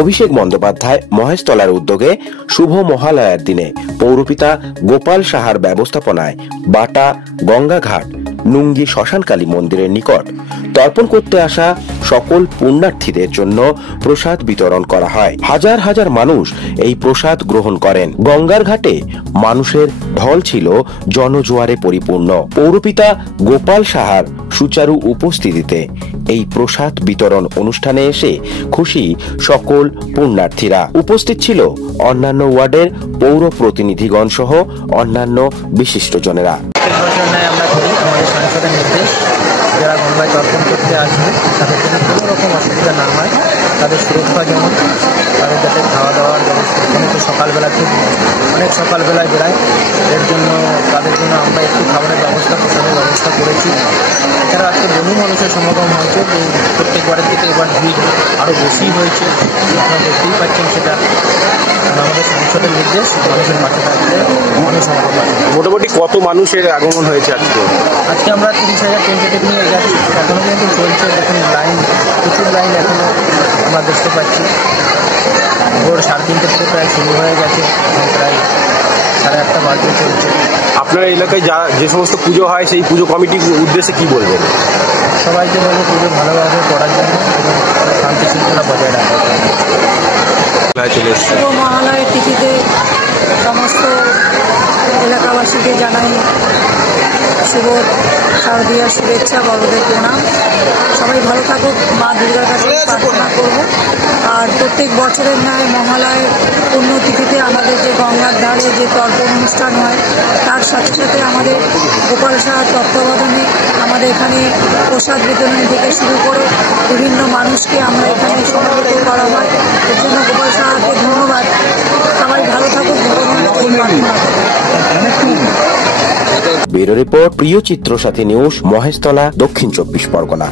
অভিষেক বন্দ্যোপাধ্যায় মহেশতলার উদ্যোগে শুভ মহালয়ার দিনে পৌরপিতা গোপাল সাহার ব্যবস্থাপনায় বাটা গঙ্গাঘাট নুঙ্গি শ্মশানকালী মন্দিরের নিকট তর্পণ করতে আসা সকল পুণ্যার্থীদের জন্য প্রসাদ বিতরণ করা হয়। হাজার হাজার মানুষ এই প্রসাদ গ্রহণ করেন। গঙ্গার ঘাটে মানুষের ঢল ছিল জনজোয়ারে পরিপূর্ণ। পৌরপিতা গোপাল সাহার সুচারু উপস্থিতিতে এই প্রসাদ বিতরণ অনুষ্ঠানে এসে খুশি সকল পুণ্যার্থীরা। উপস্থিত ছিল অন্যান্য ওয়ার্ডের পৌর প্রতিনিধিগণ সহ অন্যান্য বিশিষ্টজনেরা। যারা গঙ্গায় তর্পণ করতে আসবে তাদের জন্য কোনো রকম অসুবিধা না হয়, তাদের সুরক্ষা যেমন, তাদের যাতে খাওয়া দাওয়ার ব্যবস্থা তো সকালবেলা খুব অনেক সকালবেলায় বেড়ায়, এর জন্য তাদের জন্য আমরা একটু খাবারের ব্যবস্থা প্রসাদের ব্যবস্থা করেছি। এছাড়া আজকে বহু মানুষের সমাগম হয়েছে, প্রত্যেকবারের থেকে এবার ভিড় আরও বেশি হয়েছে, আপনারা দেখতেই পাচ্ছেন। সেটা আমাদের সংসদের নির্দেশ, মানুষের পাশে থাকতে অনেক সমাগম আছে। মোটামুটি কত মানুষের আগমন হয়েছে আজকে? আজকে আমরা 30,000 টেন্টেটিভ নিয়ে যাচ্ছি, এখনও কিন্তু চলছে। দেখুন লাইন, প্রচুর লাইন এখনও আমরা দেখতে পাচ্ছি। ভোর 3:30 থেকে প্রায় শুরু হয়ে গেছে, প্রায় 8:30 বাজে চলছে। আপনার এলাকায় যে সমস্ত পুজো হয় সেই পুজো কমিটির উদ্দেশ্যে কি বলবেন? সবাইকে বলবো পুজো ভালোভাবে করার জন্য এবং শান্তি শৃঙ্খলা বজায় রাখার জন্য। শুভ মহালয়ের তিথিতে সমস্ত এলাকাবাসীকে জানাই শুভ শারদীয় শুভেচ্ছা, বড়দের প্রণাম। সবাই ভালো থাকুক, মা দুর্গার কাছে প্রার্থনা করব। আর প্রত্যেক বছরের ন্যায় মহালয়ের পুণ্যতিথিতে আমাদের যে গঙ্গার ধারে যে তর্পণ অনুষ্ঠান হয়, তার সাথে সাথে আমাদের গোপাল সাহার তত্ত্বাবধানে আমাদের এখানে প্রসাদ বিতরণ থেকে শুরু করে বিভিন্ন মানুষকে আমরা এখানে সমবেত করা হয়। এর জন্য গোপাল সাহাকে ধন্যবাদ। সবাই ভালো থাকুক, ব্যুরো রিপোর্ট, প্রিয় চিত্র সাথী নিউজ, মহেশতলা, দক্ষিণ 24 পরগনা।